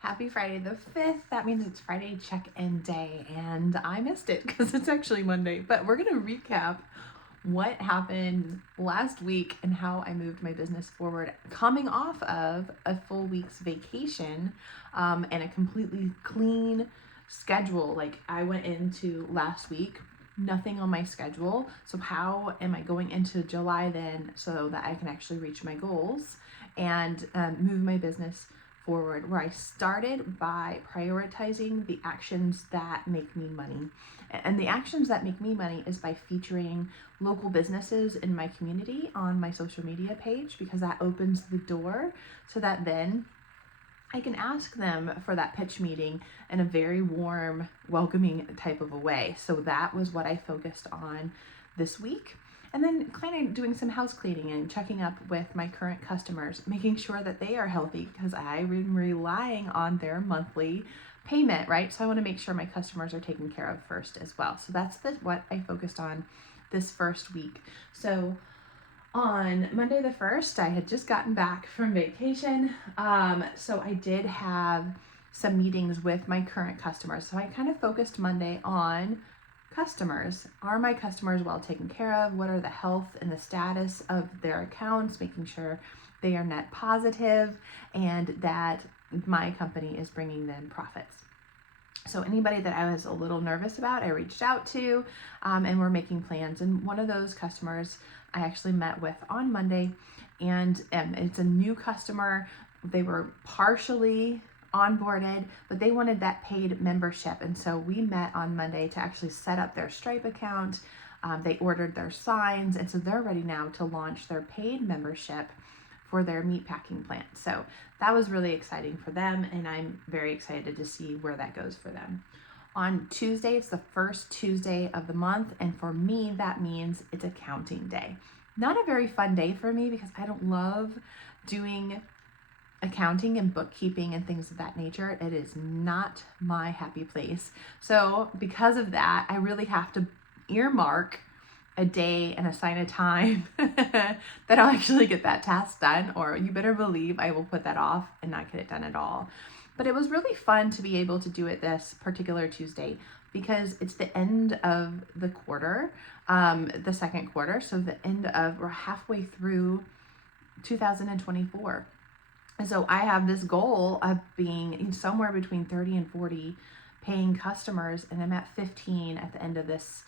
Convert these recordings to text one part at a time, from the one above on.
Happy Friday the 5th. That means it's Friday check-in day, and I missed it because it's actually Monday. But we're going to recap what happened last week and how I moved my business forward, coming off of a full week's vacation and a completely clean schedule. Like, I went into last week, nothing on my schedule. So how am I going into July then so that I can actually reach my goals and move my business forward, where I started by prioritizing the actions that make me money. And the actions that make me money is by featuring local businesses in my community on my social media page, because that opens the door so that then I can ask them for that pitch meeting in a very warm, welcoming type of a way. So that was what I focused on this week. And then kind of doing some house cleaning and checking up with my current customers, making sure that they are healthy, because I'm relying on their monthly payment, right? So I want to make sure my customers are taken care of first as well. So that's what I focused on this first week. So on Monday the 1st, I had just gotten back from vacation. So I did have some meetings with my current customers. So I kind of focused Monday on customers. Are my customers well taken care of? What are the health and the status of their accounts? Making sure they are net positive and that my company is bringing them profits. So anybody that I was a little nervous about, I reached out to, and we're making plans. And one of those customers I actually met with on Monday, and it's a new customer. They were partially onboarded, but they wanted that paid membership. And so we met on Monday to actually set up their Stripe account. They ordered their signs, and so they're ready now to launch their paid membership for their meatpacking plant. So that was really exciting for them, and I'm very excited to see where that goes for them. On Tuesday, it's the first Tuesday of the month, and for me, that means it's accounting day. Not a very fun day for me because I don't love doing accounting and bookkeeping and things of that nature. It is not my happy place. So because of that, I really have to earmark a day and assign a time that I'll actually get that task done, or you better believe I will put that off and not get it done at all. But it was really fun to be able to do it this particular Tuesday because it's the end of the quarter, the second quarter. So we're halfway through 2024. And so I have this goal of being somewhere between 30 and 40 paying customers, and I'm at 15 at the end of this,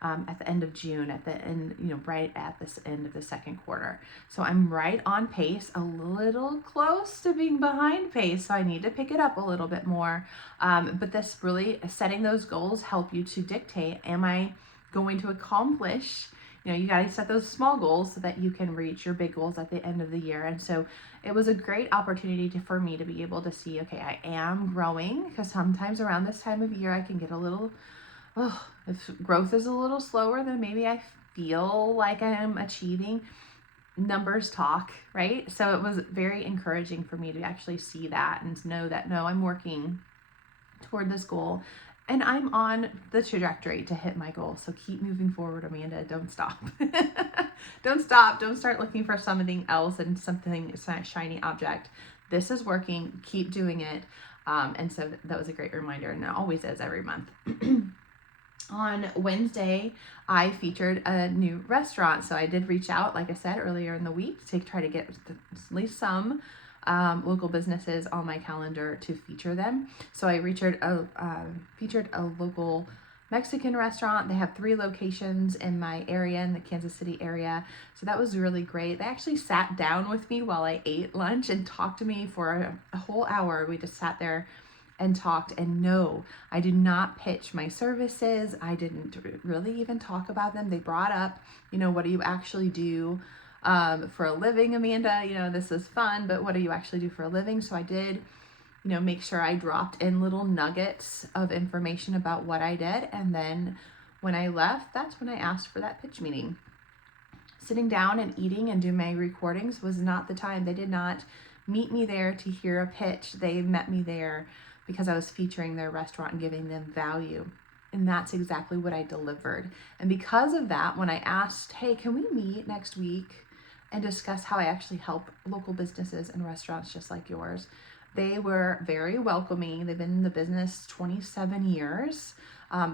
at the end of June, at the end, right at this end of the second quarter. So I'm right on pace, a little close to being behind pace. So I need to pick it up a little bit more. But this really, setting those goals help you to dictate, am I going to accomplish? You got to set those small goals so that you can reach your big goals at the end of the year. And so it was a great opportunity for me to be able to see, okay, I am growing, because sometimes around this time of year, I can get a little, if growth is a little slower than maybe I feel like I am achieving, numbers talk, right? So it was very encouraging for me to actually see that and know that, no, I'm working toward this goal. And I'm on the trajectory to hit my goal. So keep moving forward, Amanda. Don't stop. Don't stop. Don't start looking for something else and something, it's not a shiny object. This is working. Keep doing it. And so that was a great reminder, and it always is every month. On Wednesday, I featured a new restaurant. So I did reach out, like I said, earlier in the week to try to get at least some local businesses on my calendar to feature them. So I featured a local Mexican restaurant. They have 3 locations in my area, in the Kansas City area. So that was really great. They actually sat down with me while I ate lunch and talked to me for a whole hour. We just sat there and talked. And no, I did not pitch my services. I didn't really even talk about them. They brought up, what do you actually do for a living, Amanda? This is fun, but what do you actually do for a living? So I did, make sure I dropped in little nuggets of information about what I did. And then when I left, that's when I asked for that pitch meeting. Sitting down and eating and doing my recordings was not the time. They did not meet me there to hear a pitch. They met me there because I was featuring their restaurant and giving them value. And that's exactly what I delivered. And because of that, when I asked, hey, can we meet next week and discuss how I actually help local businesses and restaurants just like yours, They were very welcoming. They've been in the business 27 years.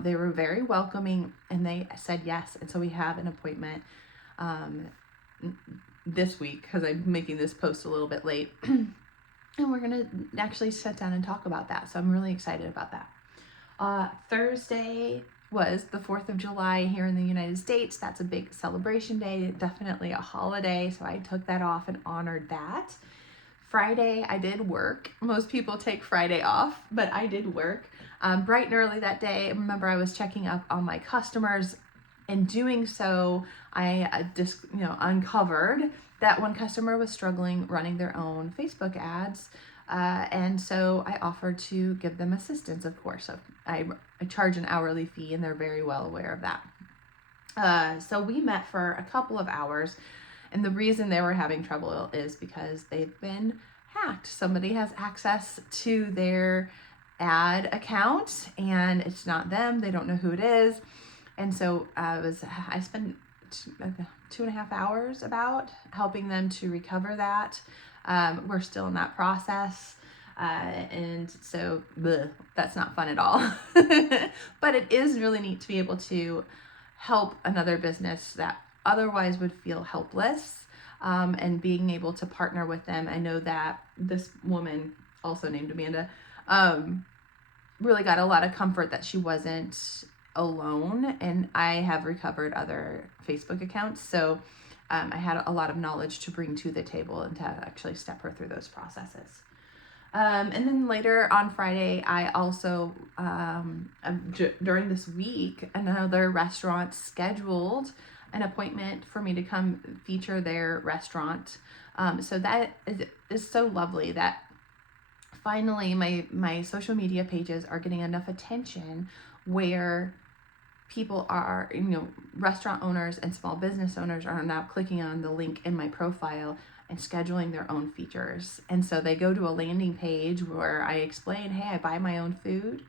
They were very welcoming, and they said yes. And so we have an appointment this week, because I'm making this post a little bit late. And we're going to actually sit down and talk about that. So I'm really excited about that. Thursday was the 4th of July here in the United States. That's a big celebration day, definitely a holiday. So I took that off and honored that. Friday, I did work. Most people take Friday off, but I did work. Bright and early that day, I remember I was checking up on my customers. In doing so, I just uncovered that one customer was struggling running their own Facebook ads. And so I offered to give them assistance, of course. So I charge an hourly fee, and they're very well aware of that. So we met for a couple of hours, and the reason they were having trouble is because they've been hacked. Somebody has access to their ad account, and it's not them. They don't know who it is. And so I spent 2.5 hours about helping them to recover that. We're still in that process. And so that's not fun at all. But it is really neat to be able to help another business that otherwise would feel helpless, and being able to partner with them. I know that this woman, also named Amanda, really got a lot of comfort that she wasn't alone, and I have recovered other Facebook accounts. So I had a lot of knowledge to bring to the table and to actually step her through those processes. And then later on Friday, I also, during this week, another restaurant scheduled an appointment for me to come feature their restaurant. So that is so lovely that finally my social media pages are getting enough attention where people are, restaurant owners and small business owners are now clicking on the link in my profile and scheduling their own features. And so they go to a landing page where I explain, hey, I buy my own food.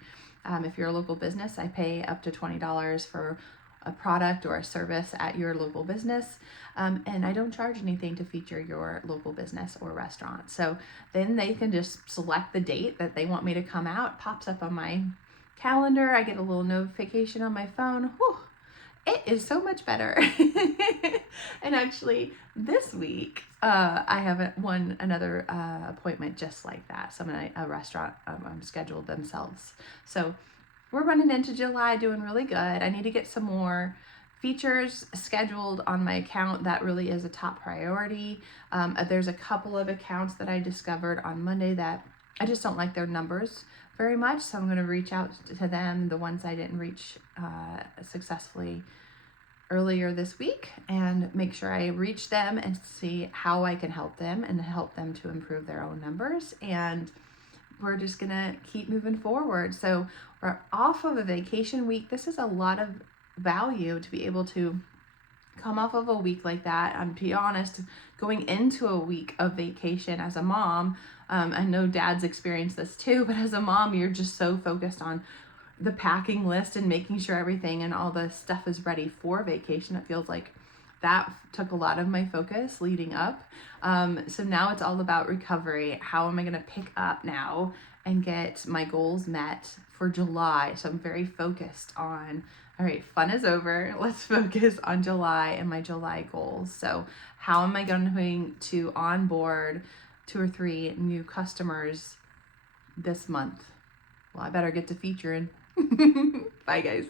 If you're a local business, I pay up to $20 for a product or a service at your local business. And I don't charge anything to feature your local business or restaurant. So then they can just select the date that they want me to come out. It pops up on my calendar. I get a little notification on my phone. Whew, it is so much better. And actually this week, I have another appointment just like that. A restaurant scheduled themselves. So we're running into July doing really good. I need to get some more features scheduled on my account. That really is a top priority. There's a couple of accounts that I discovered on Monday that I just don't like their numbers very much. So I'm going to reach out to them, the ones I didn't reach successfully earlier this week, and make sure I reach them and see how I can help them and help them to improve their own numbers. And we're just going to keep moving forward. So we're off of a vacation week. This is a lot of value to be able to come off of a week like that. To be honest, going into a week of vacation as a mom, I know dads experience this too, but as a mom, you're just so focused on the packing list and making sure everything and all the stuff is ready for vacation. It feels like that took a lot of my focus leading up. So now it's all about recovery. How am I going to pick up now and get my goals met for July? So I'm very focused on, all right, fun is over. Let's focus on July and my July goals. So how am I going to onboard 2 or 3 new customers this month? Well, I better get to featuring. Bye, guys.